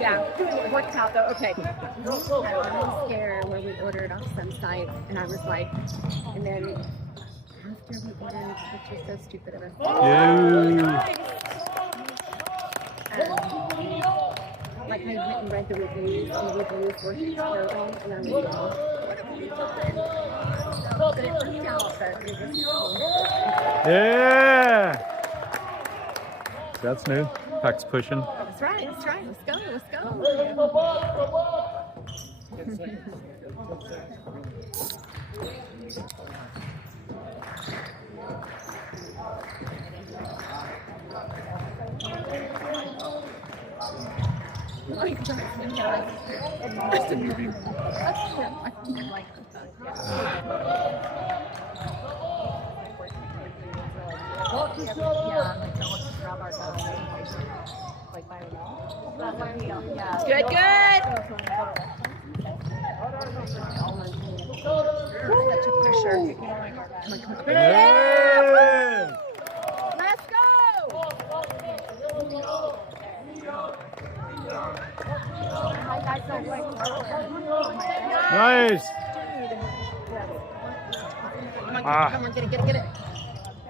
Yeah, it worked out though. Okay. I was scared when we ordered off some site, and I was like, and then after we ordered, which was so stupid of us. Like I went and read the reviews, and the reviews were terrible, and I was like, but it worked out, but it was cool. Yeah! That's new. Peck's pushing. That's right, that's right. Let's go, let's go. It's a movie. Good, good. Such a pressure. Yeah! Let's go. Nice! Come on, get it.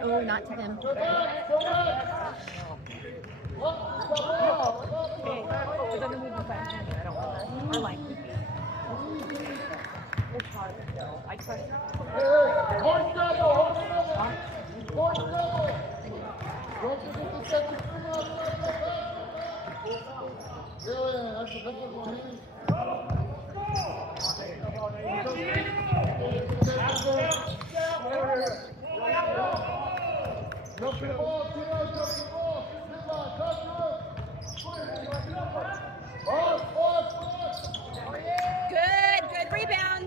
Oh, not to them. Good rebound.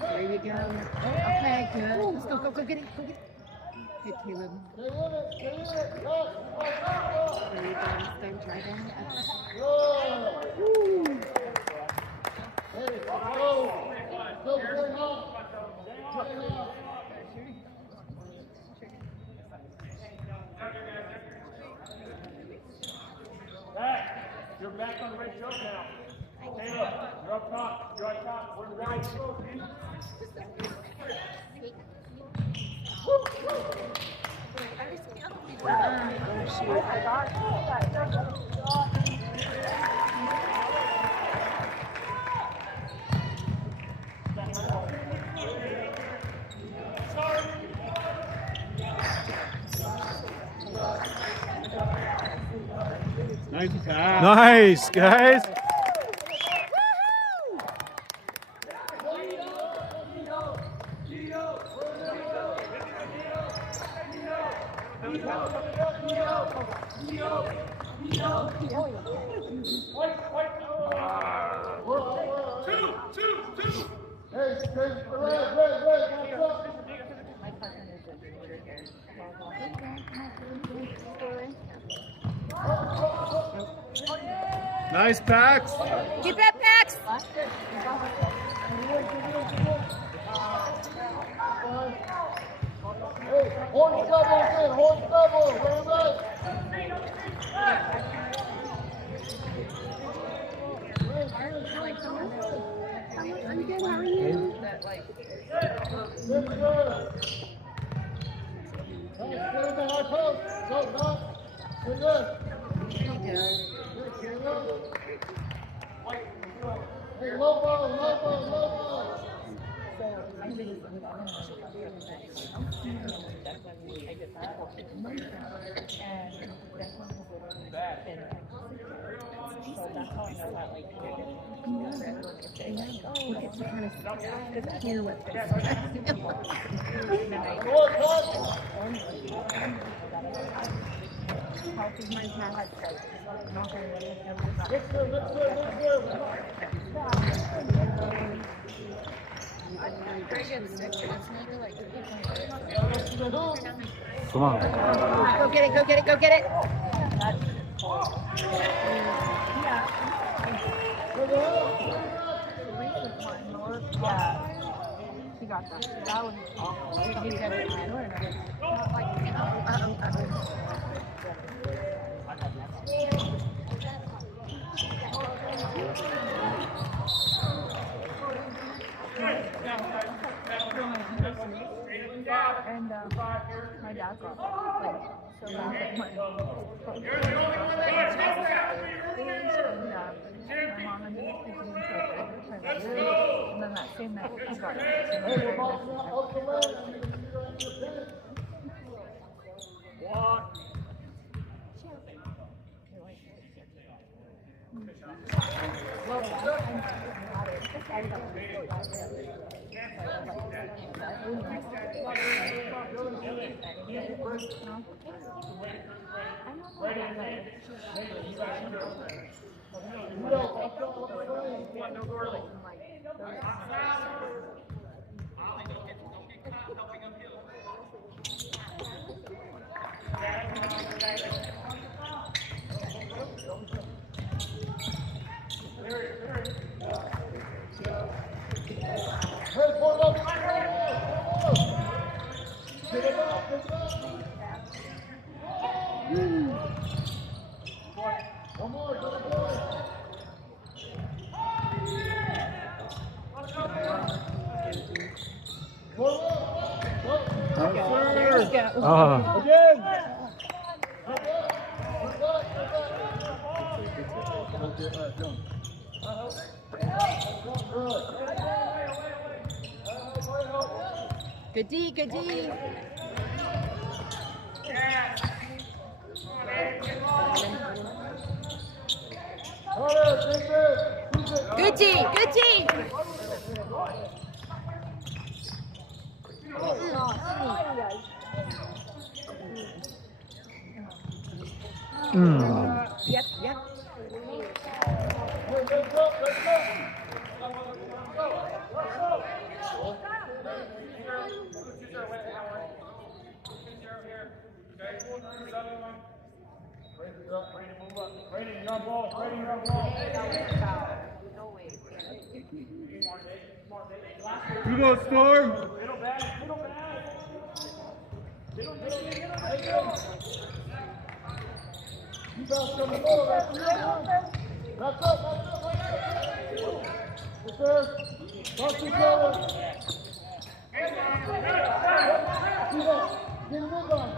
There you go. Okay, good. Let's go get it. Good, Caleb. There you go. Stay driving. You're back on the right show now. Caleb, you're up top. You're up top. We're right. Nice, guys! Nice packs. Keep that, Pax. Horse double, very good. I'm good, how are you? Hey, low ball. Very good. Come on. Go get it, go get it, go get it. She got that. That was awful. Did you get it? And my dad got like so bad money. You're the only one that gets it. And my mom ended up taking him to a and then that same night he got it. Good D, good D. Good D, good D. Yep, yep. Brady, you're on ball. Brady, you're on ball. You go, Storm. Middle bag, middle bag. Middle. You guys come to ball. That's up. Yes, sir. Don't you go. Get a move on.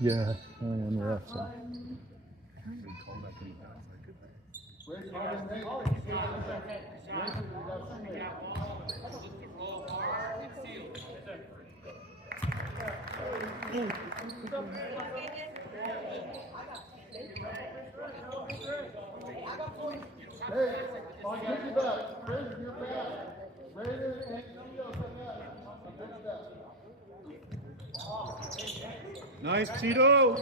Yeah, I am rough. So. Hey, on piggyback, raise your back. Raise it and Nice, Tito.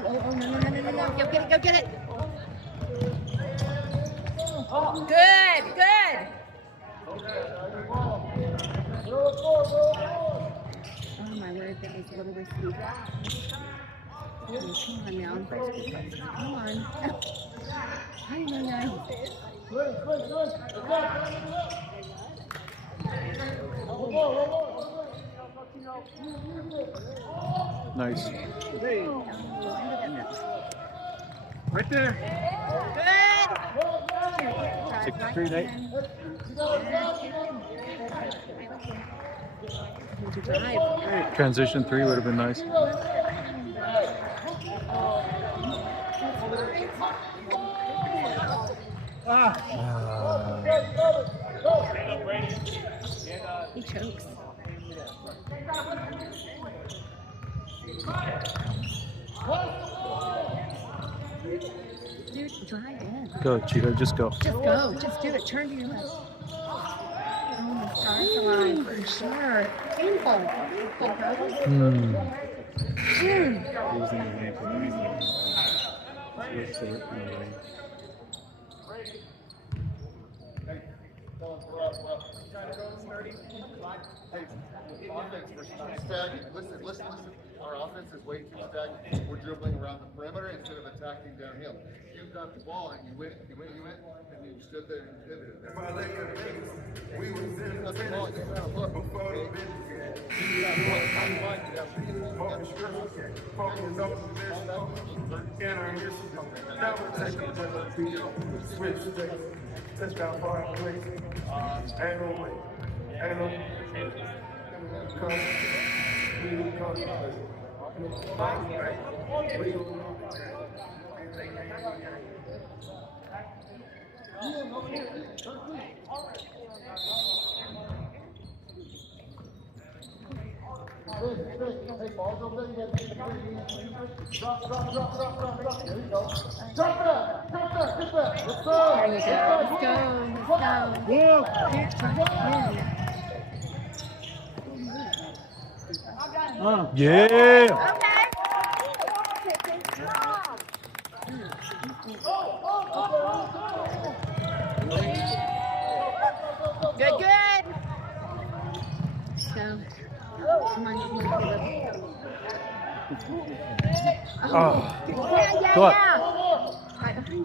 Oh, no. Go get it. Oh, good. Oh, my word, that was a little risky. Come on now. Come on. I don't know. Nice. Right there. Good. 6-3, Nate. Transition 3 would have been nice. He chokes. Dude, drive in. Go, Cheetah, just go. Just go. Just do it. Turn to your left. Oh, the stars align for sure. Painful. Painful, bro. Listen. Our offense is way too stagnant. We're dribbling around the perimeter instead of attacking downhill. You got the ball and you went, and you stood there and pivoted. We were sitting the ball. You got to look. Touchdown far away. Ain't no way. Hey, balls over there. You got to take the drop. There you go. Drop that. Hit that. Let's go. There you go. Let's go. Yeah. Okay. Good. So, come on. Oh. Yeah. Go up. Right behind you.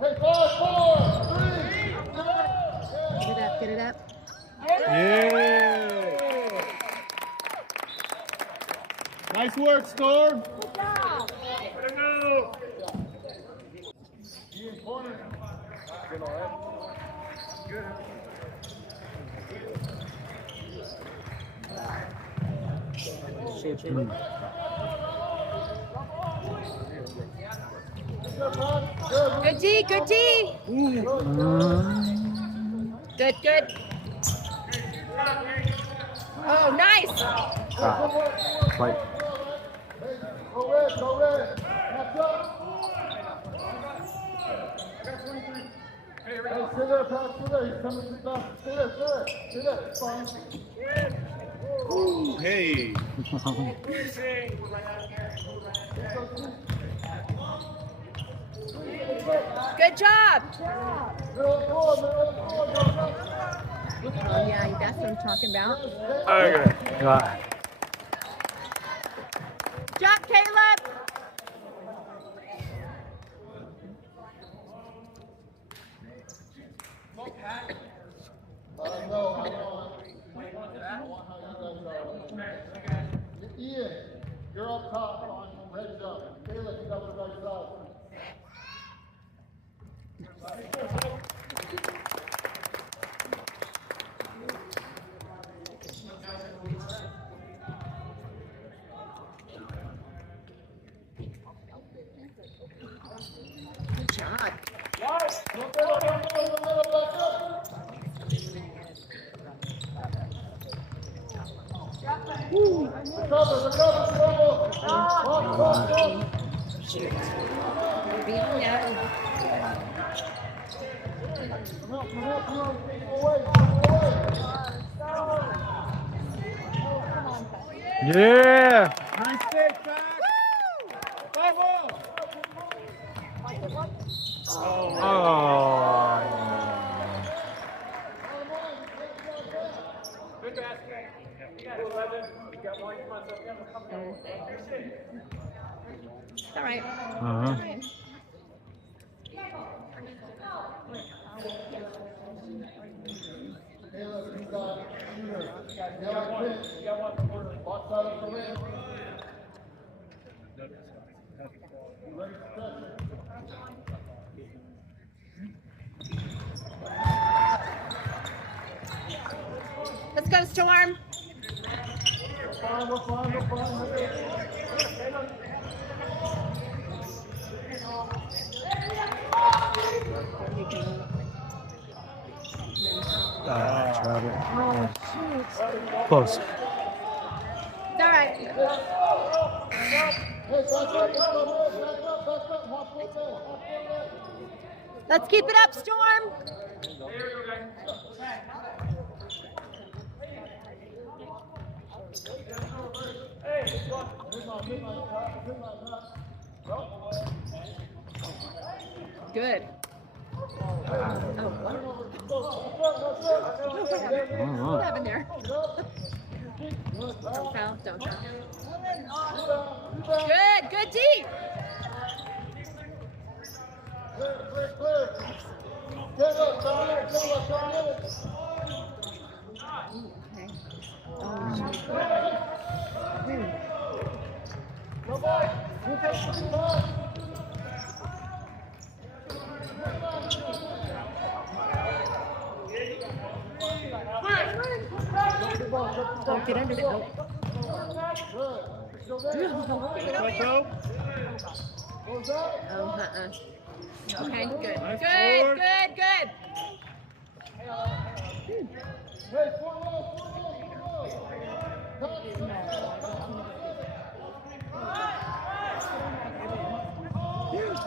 Hey, 5, 4, 3. Get it up. Yeah. Nice work, Storm. Good job. Good D. Good. Oh, nice. Right. Go red. Match up. Hey, stay there, Pat. Stay there. He's coming to the back. Stay there. It's fine. Hey. Good job. Middle. Oh, yeah, that's what I'm talking about. Okay. God. Job, Caleb. Ian, you're up top on red jump. Caleb, you got the right side. Good job. Shoot. Beyond that. Yeah. Nice take, back. Oh. Good basket. You got 11. You got one. Come on, It's all right. Uh-huh. Let's go, Storm. Travel. Close. It's all right. right. Let's keep it up, Storm. Good. What happened there? Don't foul, don't foul. Good, good D. Don't get under the oh. Okay, good. Good.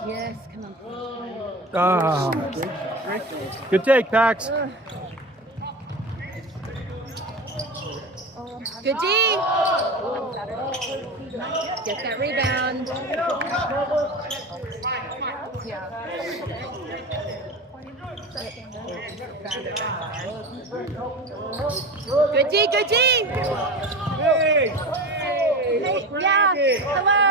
Yes, come on. Ah. Good take, Pax. Good D. Get that rebound. Good D, good D. Hey. Yeah, hello.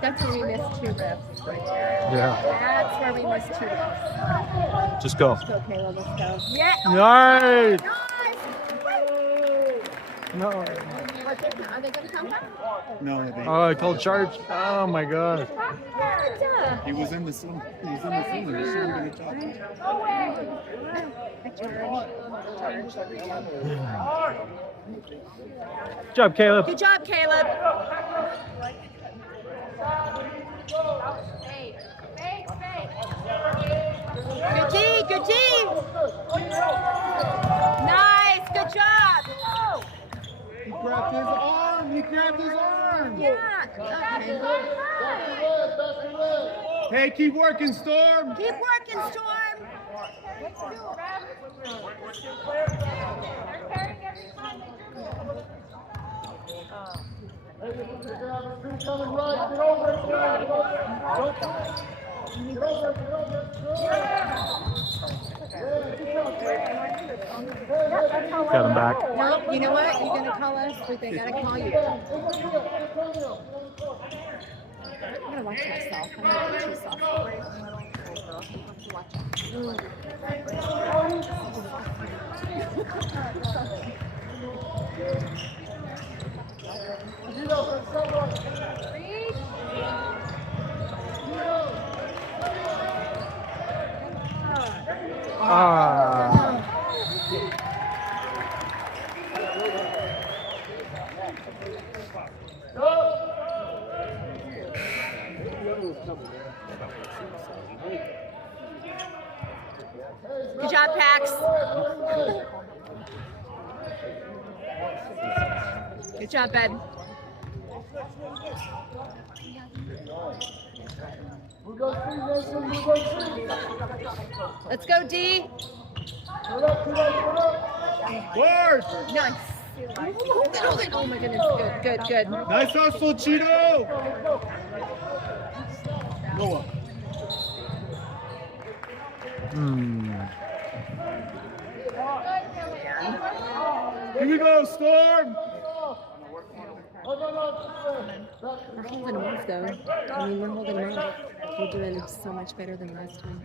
That's where we missed 2 riffs right there. Yeah. That's where we missed 2 riffs. Just go. Let's go, Caleb, let's go. Yeah. Nice. No. Are they going to come back? No, they Oh, I called charge. Oh my God. He was in the sun. He was in the sun. He shouldn't have been Good job, Caleb. Good job, Caleb. Good D, good D. Nice, good job. He grabbed his arm. Yeah. Okay. Hey, keep working, Storm. Keep working, Storm. Coming right. Get over it. Got him back. No, you know what? You're gonna call us, but they gotta call you. I'm gonna watch myself. I'm gonna watch myself. Good job, Pax. Good job, Ben. Let's go, D. Forward. Nice. Oh my goodness. Good. Nice hustle, Cheeto. Noah. Here we go, Storm. We're holding them off, though. I mean, we're holding them off. We're doing so much better than last time.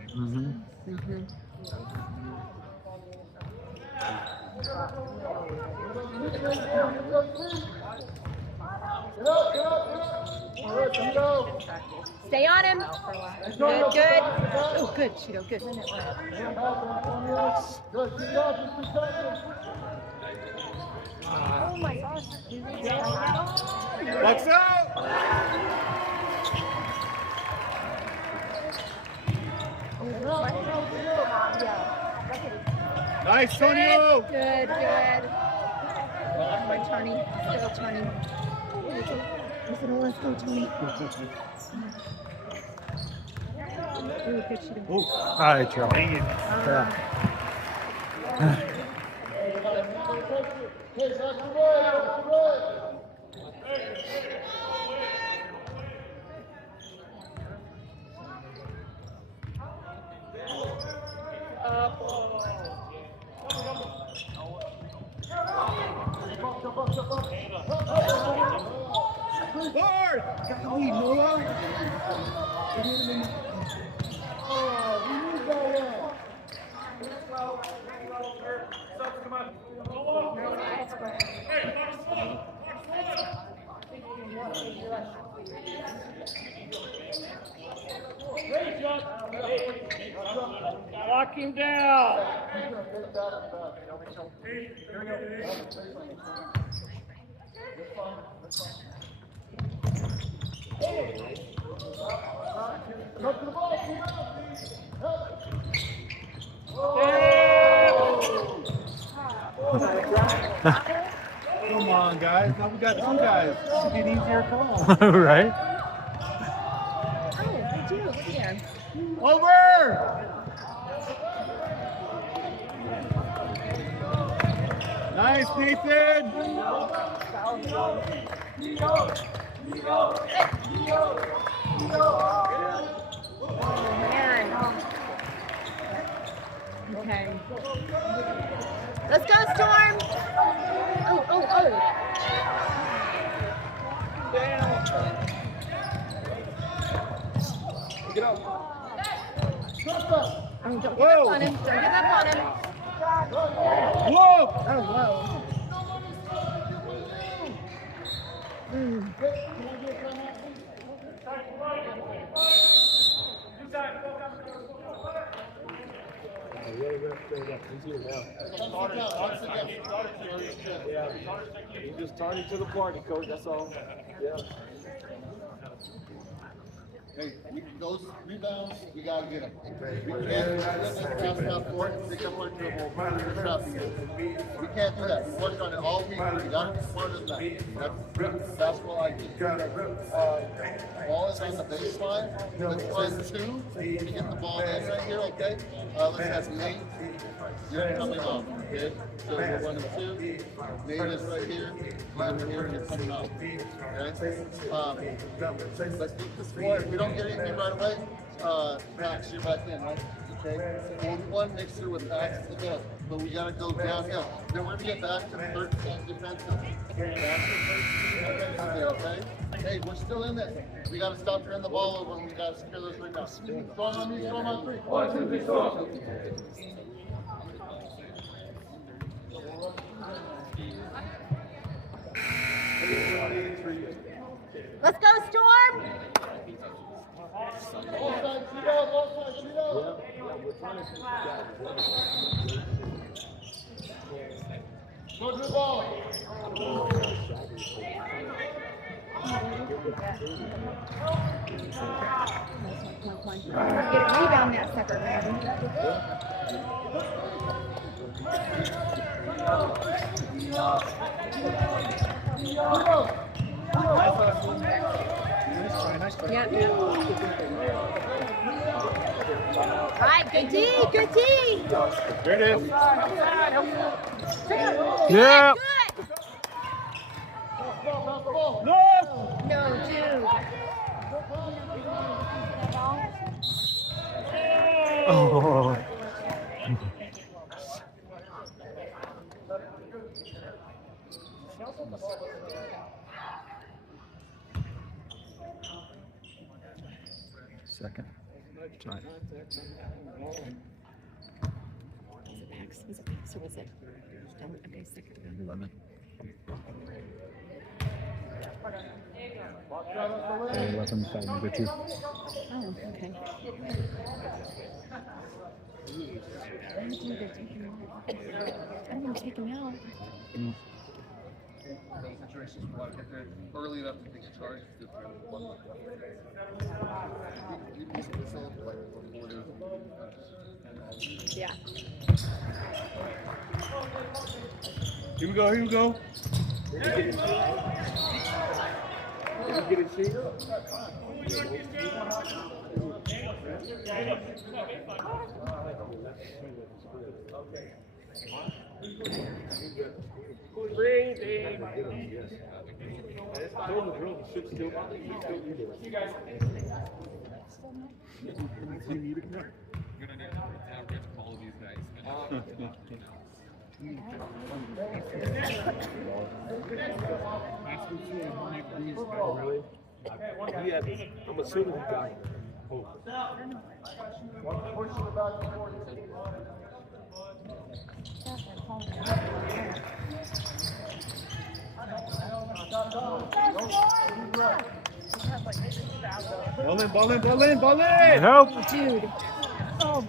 Stay on him. Good. Oh, good, Cheeto. Good. Oh my gosh. Box out. Nice, Tonio. Good, good. Come on, Tony. Let's go, Tony. Let's go, Tony. Ooh, good shooting. All right, Joe. Dang it. Hey, Zach, come on. Lord! Golly, Noah. Lock him down. Come on, guys. Now we got two guys. This should be an easier call. Right? Oh, I do. Yeah. Over! Nice, Nathan! Man. Okay. Let's go, Storm! Oh, oh, oh. Oh, don't give up on him. Don't give up on him. Whoa! Oh, whoa. You're just turning to the party, coach. That's all. Yeah. Hey, those rebounds, we gotta get them. We can't pass enough for it, pick up our dribble, trap you. We can't do that. We worked on it all week. We gotta be smarter than that. That's basketball IQ. Ball is on the baseline. Let's find two to get the ball in right here, okay? Let's have Nate. You're coming off, okay? So we're 1 and 2. Nate is right here. I'm here, and you're coming off. Okay? Let's keep the score. If we don't get anything right away, Max, you're back in, right? Okay? So one mixer with Max to go. But we gotta go downhill. Then we're gonna get back to 13 defensive. Back to 13 defensively, okay? Hey, we're still in there. We gotta stop turning the ball over and we gotta secure those rebounds. Throw on me, throw on 3. 1, 2, 3, throw. Let's go, Storm! Go to the ball. Get a rebound that sucker, man. Yeah, yeah. All right, good D, good D. There it is. Yeah. Good. No! No, dude. Oh. Second. Time. Was it Pax? Was it Pax or was it? Okay, second. 11. Hey, 11, 5, number 2. Oh, okay. I didn't take him out. those situations, you want to get there early enough to take a charge. You missed this all like before there was Yeah. Here we go, here we go. I'm assuming he got it. Ball in. Help. Dude. Oh,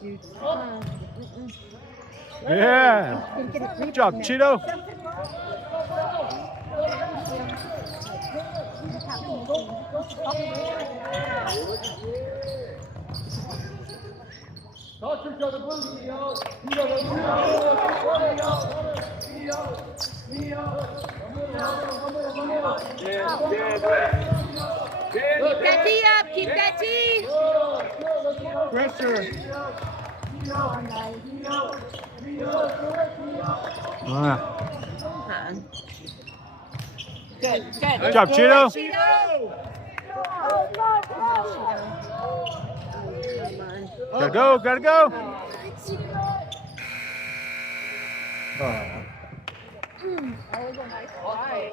dude. Yeah. Good job, Cheeto. Keep that tee up. Keep that tee. Pressure. Good. Good job, Cheeto. Gotta go. Oh. That was a nice ride.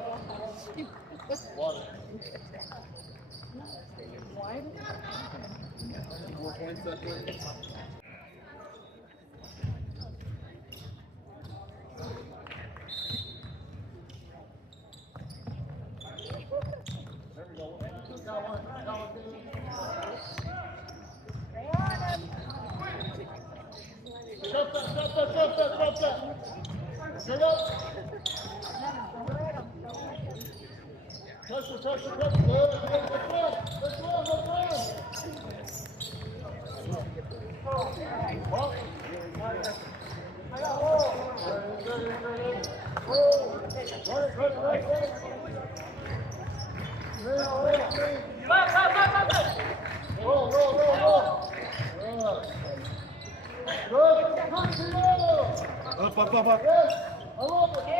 Up.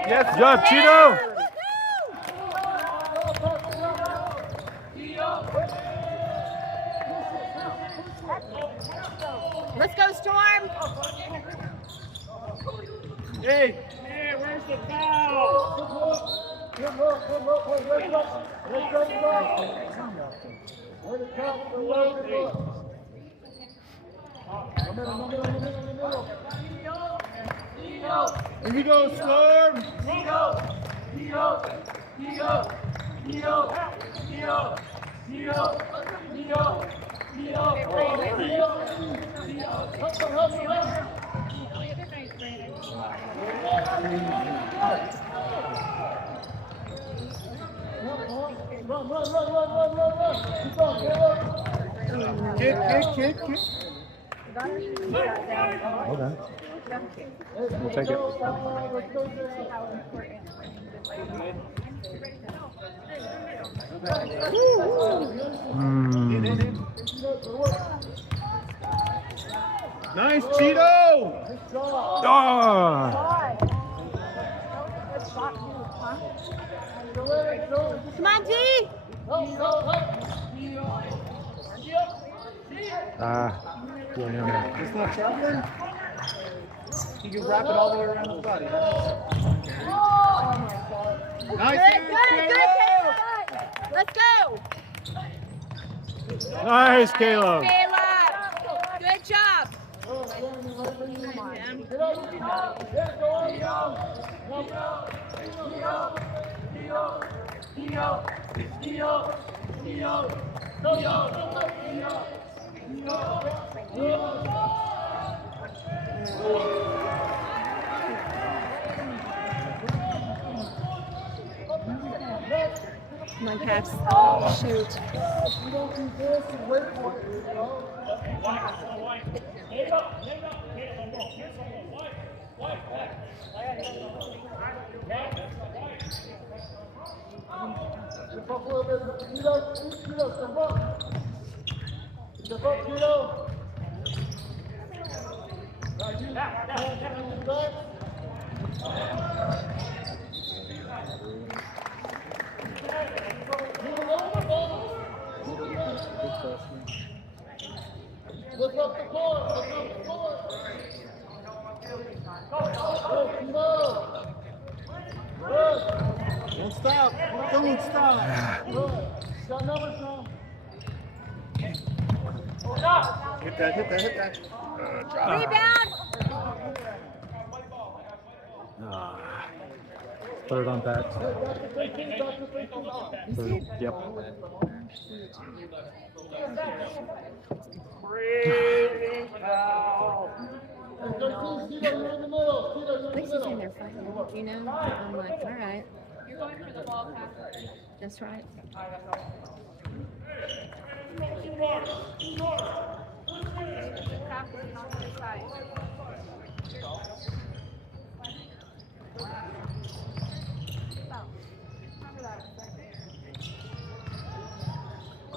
Yes, good job, Cheeto. Let's go, Storm. Hey. Where's the foul? Here we go, Storm. Kick. Okay. We'll take it. Nice, Cheeto. Oh. Come on, G. Yeah. It's not sharper. You can wrap it all the way around the body. Nice. Good. Let's go. Nice, Caleb. Caleb. Good job. Come on, Caps. Shoot. Step up a little bit. Tito, step up. Step up, Tito. Look up the court. Look up the court. Go, Tito. Good. Don't stop. Don't stop. Good. Got numbers now. Hit that. Rebound! Third on Pat. Third, yep. At least he's in there fighting, you know? I'm like, all right. You're going for the ball pass. Just right.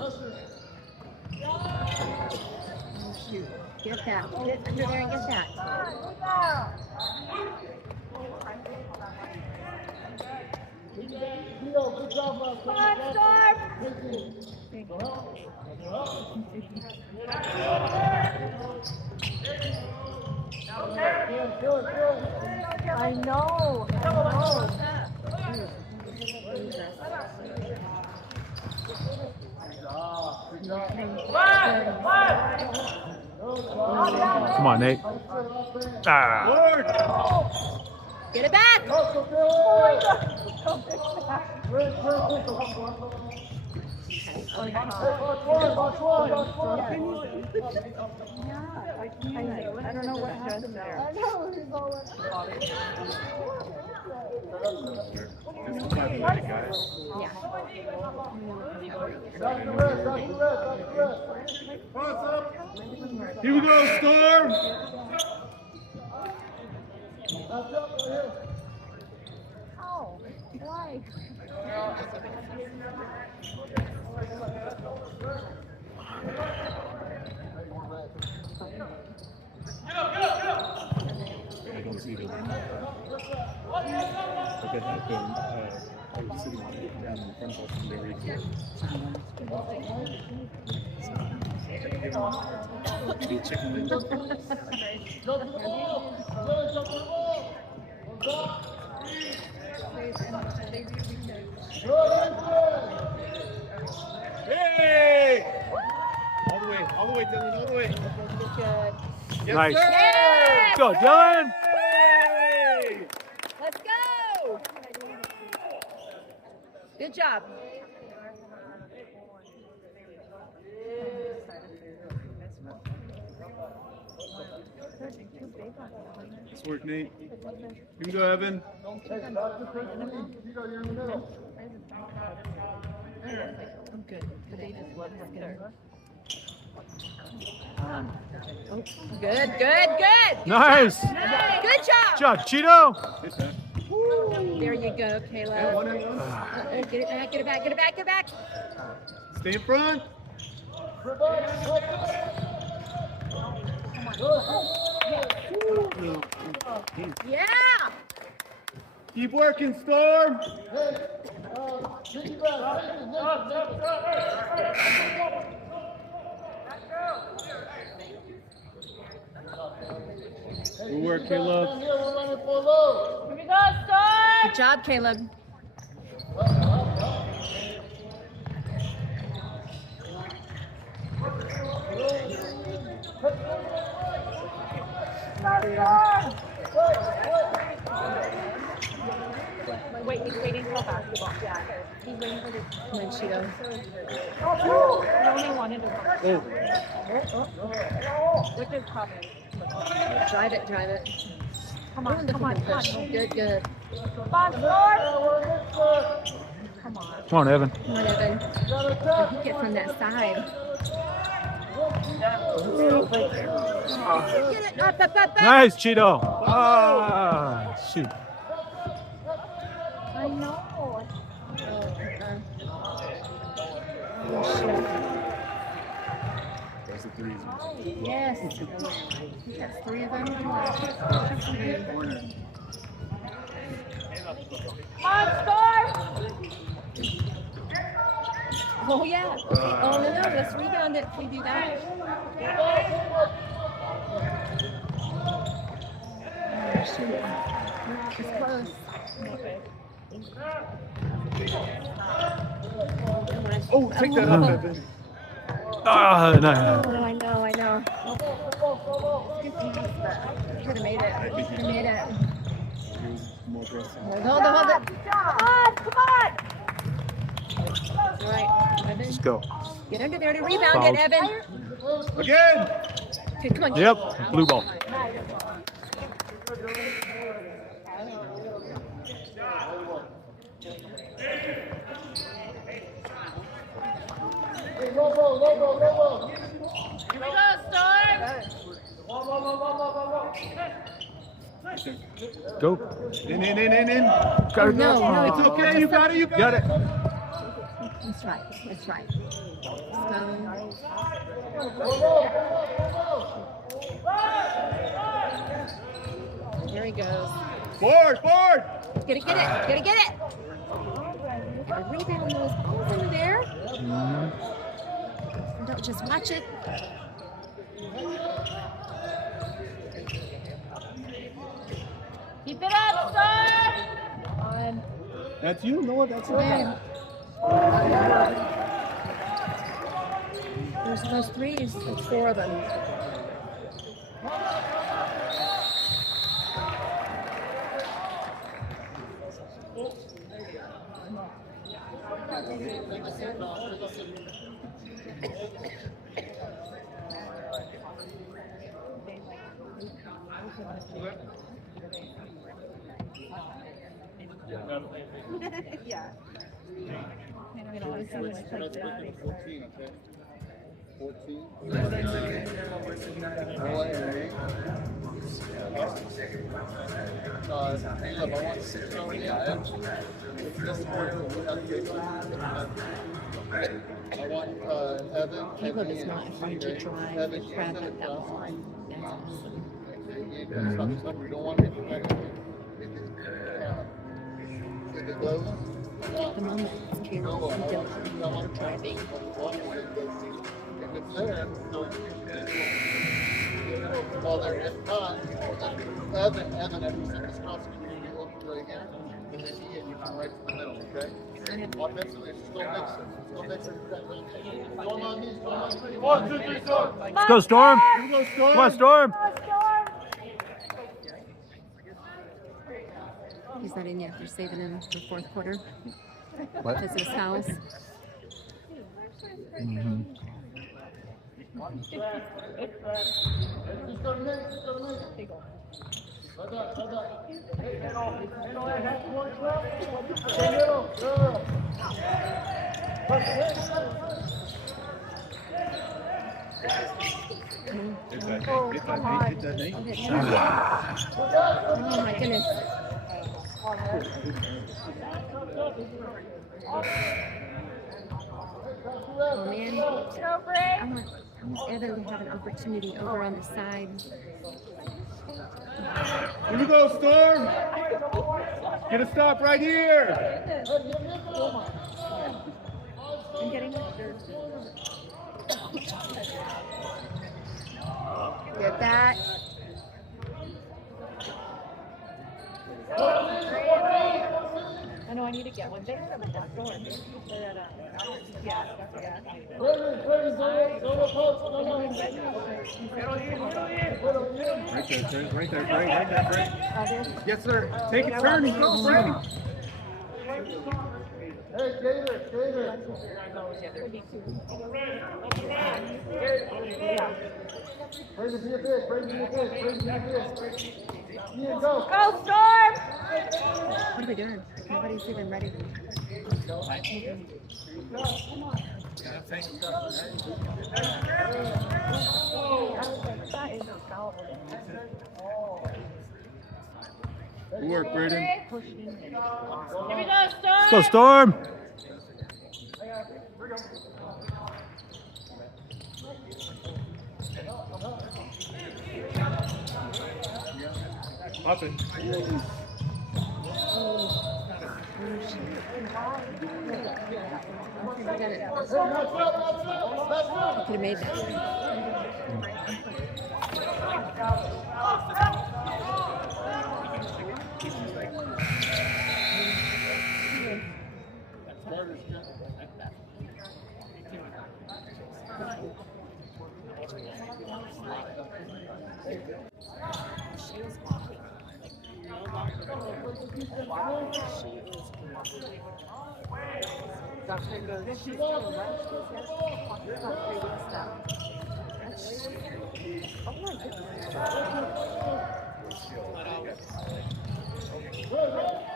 Oh, shoot. Get that. Get under there and get that. Good job, last I know. Come on, Nate. Get it back! I don't know what happened there. Yeah. Here we go, Storm. Oh, why? I don't see them. But they have been, I was sitting down in front of us and they were eating. Chicken wings. Hey! All the way, Dylan, all the way. Yes, Nice. sir! Yes! Go, Dylan. Hey! Let's go! Good job. Nice work, Nate. You can go, Evan. I'm good. The data's good. Oh, good. Nice. Good job. Good job, Cheeto. Hit that. There you go, Yeah, Caleb. one and one. Get it back. Stay in front. Yeah. Keep working, Storm. Good work, Caleb. Good job, Caleb. Wait, he's waiting for basketball. Yeah. He's waiting for the Come on, Cheeto. He only wanted to work. Which is probably. Drive it, drive it. Come on, come on, come on. Good, good. Come on, Lord. Come on. Come on, Evan. Come on, Evan. Get from that side. Get it up, up, up, up. Nice, Cheeto. Ah, shoot. I know. There's the threes. Yes. That's 3 of them. On score! Oh, yeah. Oh, no, let's rebound it if we do that. Oh, shoot. It's close. Oh, take that up, Evan. Ah, no. Oh, I know. Good pass, but could have made it. Could have made it. More aggressive. Hold it. Come on! All right, Evan. Let's go. Get under there to rebound Fouled. it, Evan. Again. Okay, come on. Yep, blue ball. Here we go, Storm! Go. In. Got it. No, It's okay. You got it. Got it. That's right. There he goes. Forward. Get it. Gotta rebound those balls into there. Don't just watch it. Keep it up, Storm! That's you, Noah. That's Man. There's those threes. There's 4 of them. Yeah. That's 14, okay? 14. Noah and Nate. Caleb, I want you to show me the edge. This corner will have to go. I want Evan. Caleb is not afraid to drive and grab at that ball. That's awesome. We don't want to get back. If it goes, The moment it's Caleb, he don't want driving. if it's there, while they're in time, Evan, if you send this cross, you can be looking right here, and then you can right to the middle, okay? Offensively, still mix it. Going on these, 1, 2, 3, start. Let's go, Storm. Here we go, Storm. Come on, Storm. He's not in yet. They're saving him for 4th quarter. What? Because of his house. Mm-hmm. Get that, Nate. Oh my goodness. Oh man. I want Evan to have an opportunity over on the side. Here we go, Storm. Get a stop right here. I'm getting it. Get that. I know. I need to get one. They have them at that door. They're at yeah. Right there, Frank. Yes, sir. Take a turn and go, Frank. Hey, Gator. Bring it to your big. Ian, go. Go, Storm! What are we doing? Nobody's even ready. Good work, Braden. Here we go, Storm! Let's go, Storm. Up it. Could have made that.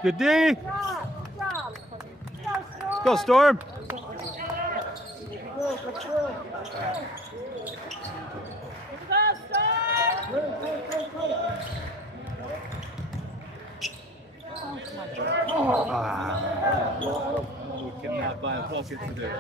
Good D. Let's go, Storm. We cannot buy a Vulcan today.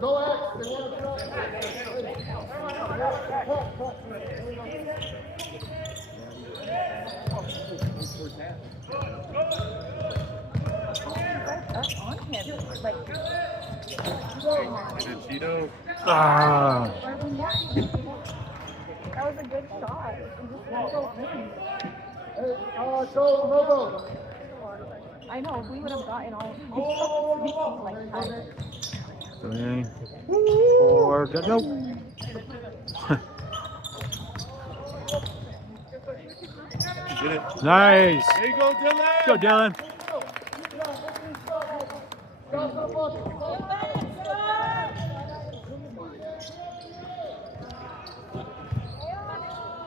Go X. Cheeto. Ah. That was a good shot. Hey, go, Robo. I know, if we would have gotten all like that. 3, 4, go. Get it. Nice. There you go, Dylan. Go, Dylan.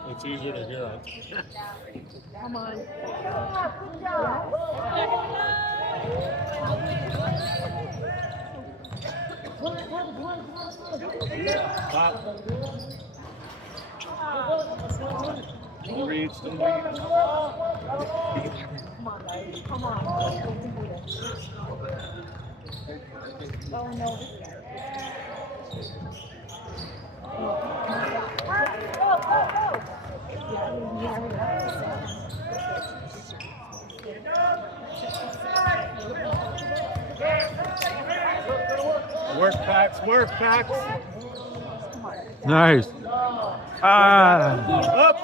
It's easier to hear. Come on. Pop. Don't read. Come on, guys. Come on. Oh, no. Work packs, work packs. Nice. Ah. Up.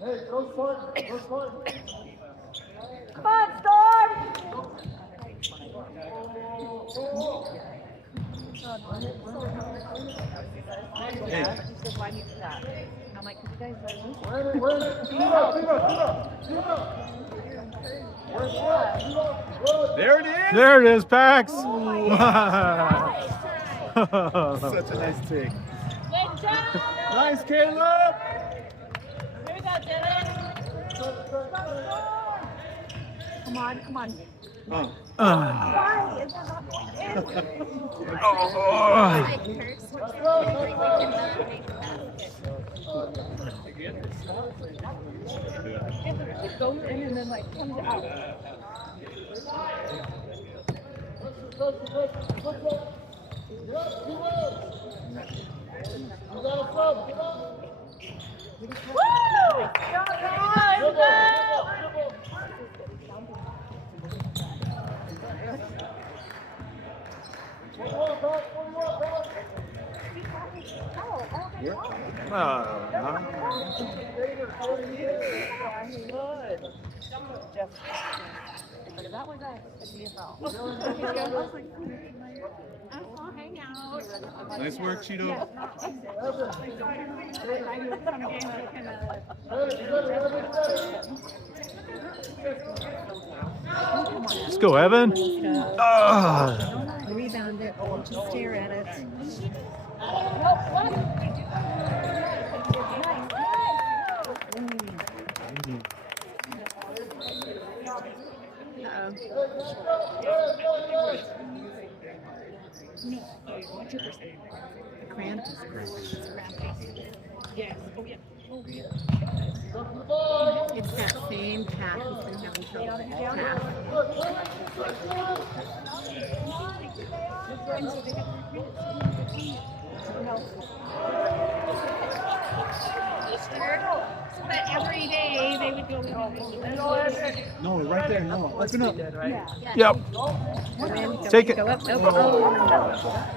Hey, go Spartan. Come on, Storm! Hey. I'm like, you guys are There it is. There it is, Pax. Such a nice take. Good job! Nice, Caleb. Here we go, Dylan. Come on. Ah. Why is that not in? Oh. Like, curse, which is really wicked, but I make the basket. It goes in and then like comes out. That was a DFL. Hang out. Nice work, Cheeto. Let's go, Evan. Rebound it. Just stare at it. Cramp. Yes. Oh yeah. Oh yeah. It's that same calf who's been having trouble with his calf. So that every day they would go. No, right there. No, open up. Yep. Take it. Go up. Oh.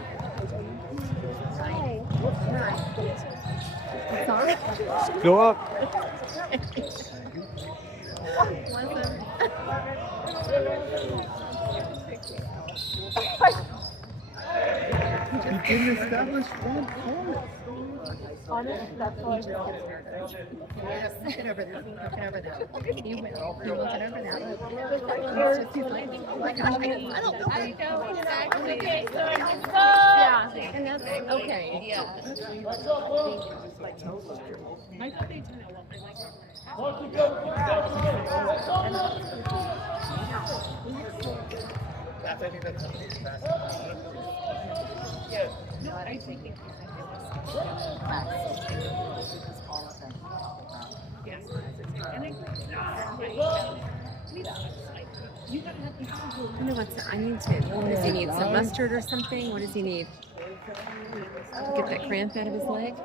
Go up. You didn't establish front court. That's what. Look it over there. Look it over there. You will. You look it over there. It's just he's like, I don't know exactly. Yeah, and that's okay. Yeah. I thought they did it well. I think that's No, I think it yes. And I you don't have to I know what's. I need to. What does he need? Some mustard or something? What does he need? Get that cramp out of his leg.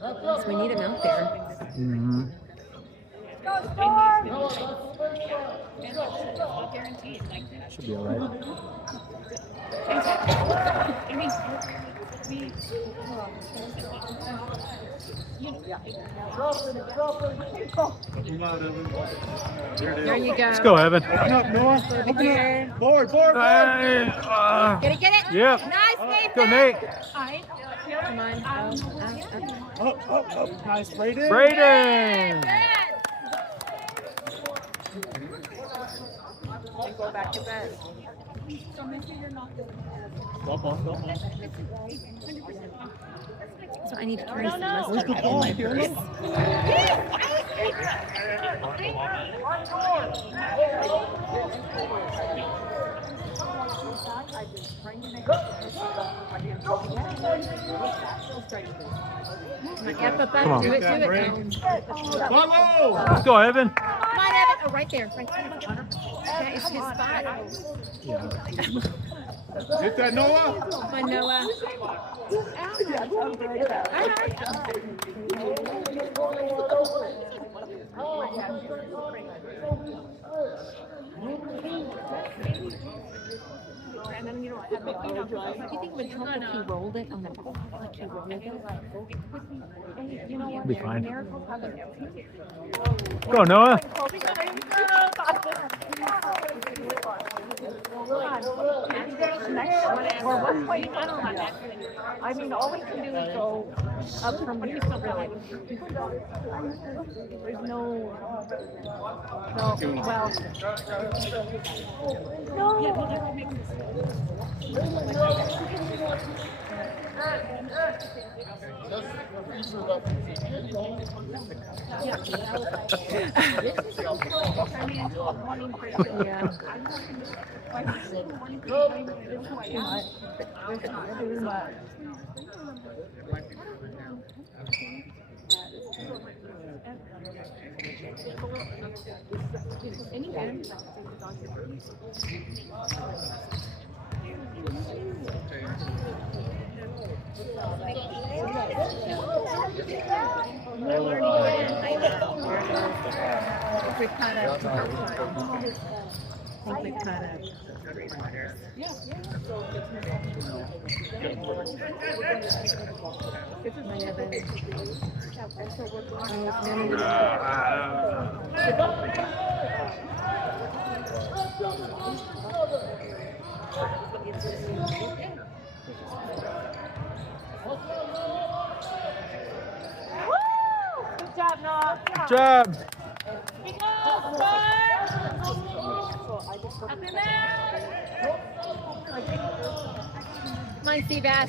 So we need him out there. Mm-hmm. guaranteed like that. Should be all right. I mean, we There you go. Let's go, Evan. Open up, Noah. Open up. Board. Hey, Get it, get it. Yep. Nice, Nathan. Go, Nate. Come on. Up. Nice, Brayden. Brayden. And go back to bed. So I need to carry some mustard in my purse. Yeah, but Come on. do it. Follow. Let's go, Evan. Come on, Evan. Oh, right there. That is his spot. Hit that, Noah. Come on, Noah. and then you know I think it would help if he rolled it on the back, like he rolled it. You know what? Be fine. Miracles happen. Go, Noah. Or 1.1. I mean, all we can do is go up from here. There's no, well, no. Yeah, well, that makes Yeah. We're learning if we've caught up. I think we've caught up. Good job, Noah. Good job. Up in there. Come on, Seabass.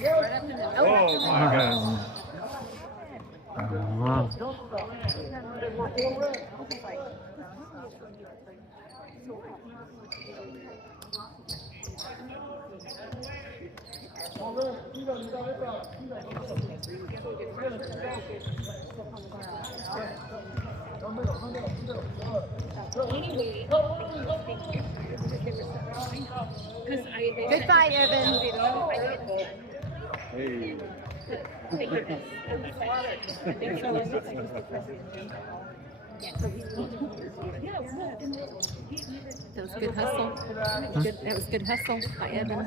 Oh my God. Good fight, Evan. Hey. That was good hustle. That was good hustle by Evan.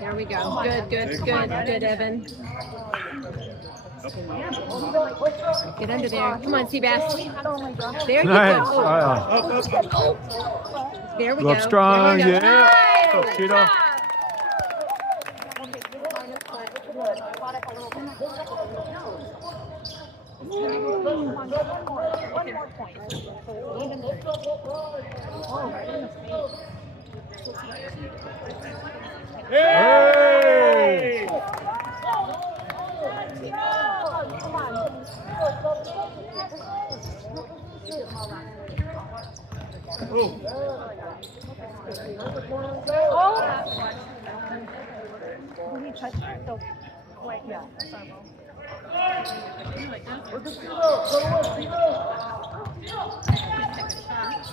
There we go. Good, Evan. Get under there. Come on, Seabass. There you Nice. go. There we Look go. strong. There we go. Yeah. Nice. Go, Good Cheeto. job. Hey! Oh.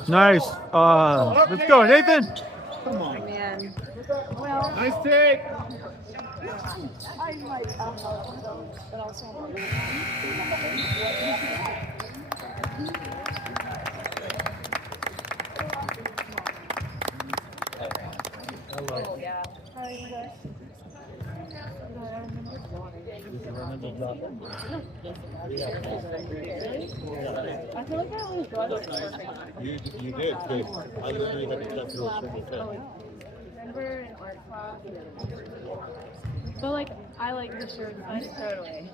Nice. Let's go, Nathan. Come on. Man. Nice take. You did. I literally had to cut through a single thing. Remember in art class? But like, I like the shirt. Totally.